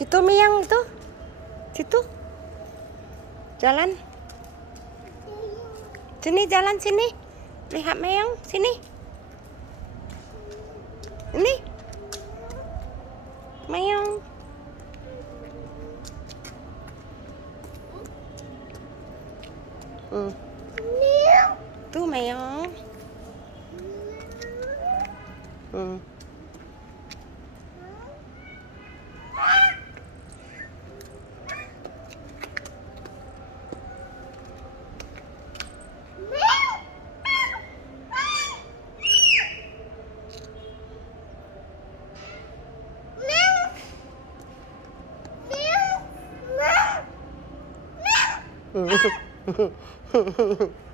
Situ Miyang itu. Situ. Jalan. Sini jalan sini. Lihat Meyang sini. Ini. Meyang. Tuh Meyang.